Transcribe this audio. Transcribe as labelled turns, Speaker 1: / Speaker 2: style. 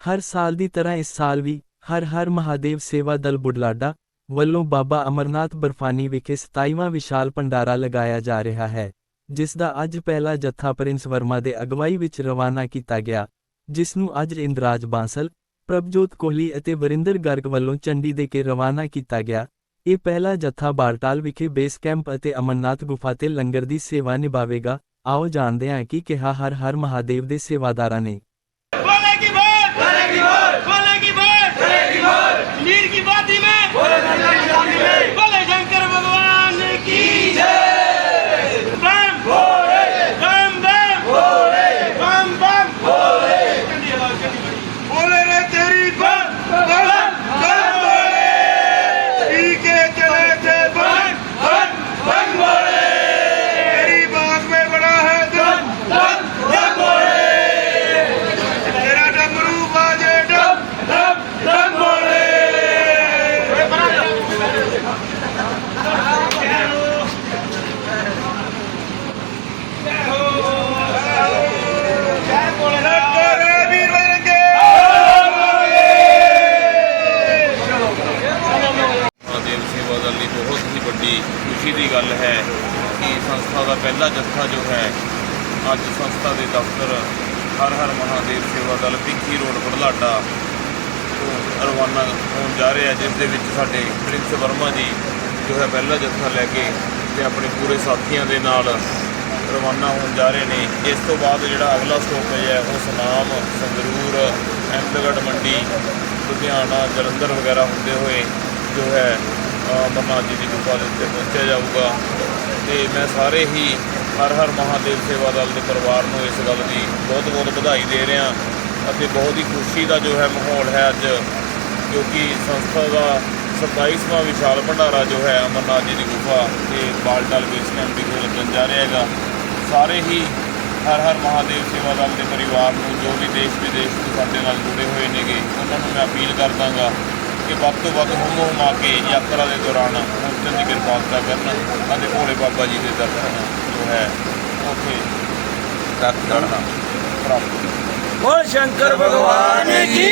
Speaker 1: ਹਰ ਸਾਲ ਦੀ ਤਰ੍ਹਾਂ ਇਸ ਸਾਲ ਵੀ ਹਰ ਹਰ ਮਹਾਦੇਵ ਸੇਵਾ ਦਲ ਬੁਢਲਾਡਾ ਵੱਲੋਂ ਬਾਬਾ ਅਮਰਨਾਥ ਬਰਫਾਨੀ ਵਿਖੇ 27ਵਾਂ ਵਿਸ਼ਾਲ ਭੰਡਾਰਾ ਲਗਾਇਆ ਜਾ ਰਿਹਾ ਹੈ, ਜਿਸ ਦਾ ਅੱਜ ਪਹਿਲਾ ਜੱਥਾ ਪ੍ਰਿੰਸ ਵਰਮਾ ਦੇ ਅਗਵਾਈ ਵਿੱਚ ਰਵਾਨਾ ਕੀਤਾ ਗਿਆ, ਜਿਸ ਨੂੰ ਅੱਜ ਇੰਦਰਾਜ ਬਾਂਸਲ, ਪ੍ਰਭਜੋਤ ਕੋਹਲੀ ਅਤੇ ਵਰਿੰਦਰ ਗਰਗ ਵੱਲੋਂ ਚੰਡੀ ਦੇ ਕੇ ਰਵਾਨਾ ਕੀਤਾ ਗਿਆ। ਇਹ ਪਹਿਲਾ ਜੱਥਾ ਬਾਰਟਾਲ ਵਿਖੇ ਬੇਸ ਕੈਂਪ ਅਤੇ ਅਮਰਨਾਥ ਗੁਫਾ ਤੇ ਲੰਗਰ ਦੀ ਸੇਵਾ ਨਿਭਾਵੇਗਾ। ਆਓ ਜਾਣਦੇ ਹਾਂ ਕਿ ਕਿਹਾ ਹਰ ਹਰ ਮਹਾਦੇਵ ਦੇ ਸੇਵਾਦਾਰਾਂ ਨੇ
Speaker 2: ਸੰਸਥਾ ਦਾ ਪਹਿਲਾ ਜੱਥਾ ਜੋ ਹੈ ਅੱਜ ਸੰਸਥਾ ਦੇ ਦਫ਼ਤਰ ਹਰ ਹਰ ਮਹਾਦੇਵ ਸੇਵਾ ਦਲ ਪਿੰਕੀ ਰੋਡ ਬੜਲਾਡਾ ਤੋਂ ਰਵਾਨਾ ਹੋਣ ਜਾ ਰਿਹਾ ਜਿਸ ਦੇ ਵਿੱਚ ਸਾਡੇ ਪ੍ਰਿੰਸ ਵਰਮਾ ਜੀ ਜੋ ਹੈ ਪਹਿਲਾ ਜੱਥਾ ਲੈ ਕੇ ਤੇ ਆਪਣੇ ਪੂਰੇ ਸਾਥੀਆਂ ਦੇ ਨਾਲ ਰਵਾਨਾ ਹੋਣ ਜਾ ਰਹੇ ਨੇ। ਇਸ ਤੋਂ ਬਾਅਦ ਜਿਹੜਾ ਅਗਲਾ ਸਟੋਪੇਜ ਹੈ ਉਹ ਸੁਨਾਮ ਸੰਗਰੂਰ ਅਹਿਮਦਗੜ੍ਹ ਮੰਡੀ ਲੁਧਿਆਣਾ ਜਲੰਧਰ ਵਗੈਰਾ ਹੁੰਦੇ ਹੋਏ ਜੋ ਹੈ ਅ, ਅਮਰਨਾਥ ਜੀ ਦੀ ਗੁਫਾ ਦੇ ਉੱਤੇ ਪਹੁੰਚਿਆ ਜਾਊਗਾ। ਤੇ ਮੈਂ ਸਾਰੇ ਹੀ ਹਰ ਹਰ ਮਹਾਦੇਵ ਸੇਵਾ ਦਲ ਦੇ ਪਰਿਵਾਰ ਨੂੰ ਇਸ ਗੱਲ ਦੀ ਬਹੁਤ ਬਹੁਤ ਵਧਾਈ ਦੇ ਰਿਹਾ ਅਤੇ ਬਹੁਤ ਹੀ ਖੁਸ਼ੀ ਦਾ ਜੋ ਹੈ ਮਾਹੌਲ ਹੈ ਅੱਜ, ਕਿਉਂਕਿ ਸੰਸਥਾ ਦਾ 27ਵਾਂ ਵਿਸ਼ਾਲ ਭੰਡਾਰਾ ਜੋ ਹੈ ਅਮਰਨਾਥ ਜੀ ਦੀ ਗੁਫਾ ਤੇ ਬਾਲਟਾਲ ਬੇਸ ਕੈਂਪ ਵਿਖੇ ਲੱਗਣ ਜਾ ਰਿਹਾ ਹੈਗਾ। ਸਾਰੇ ਹੀ ਹਰ ਹਰ ਮਹਾਦੇਵ ਸੇਵਾ ਦਲ ਦੇ ਪਰਿਵਾਰ ਨੂੰ ਜੋ ਵੀ ਦੇਸ਼ ਵਿਦੇਸ਼ ਤੋਂ ਸਾਡੇ ਨਾਲ ਜੁੜੇ ਹੋਏ ਨੇਗੇ, ਉਹਨਾਂ ਨੂੰ ਮੈਂ ਅਪੀਲ ਕਰਦਾਗਾ ਕਿ ਵੱਧ ਤੋਂ ਵੱਧ ਹੁਮ ਹੁਮਾ ਕੇ ਯਾਤਰਾ ਦੇ ਦੌਰਾਨ ਮੁਕਤਨ ਦੀ ਕਿਰਪਾਲਤਾ ਕਰਨ ਅਤੇ ਭੋਲੇ ਬਾਬਾ ਜੀ ਦੇ ਦਰਸ਼ਨ ਜੋ ਹੈ ਉੱਥੇ ਤੱਕ ਕਰਨਾ ਪ੍ਰਾਪਤ
Speaker 3: ਬੋਲ ਸ਼ੰਕਰ ਭਗਵਾਨ ਜੀ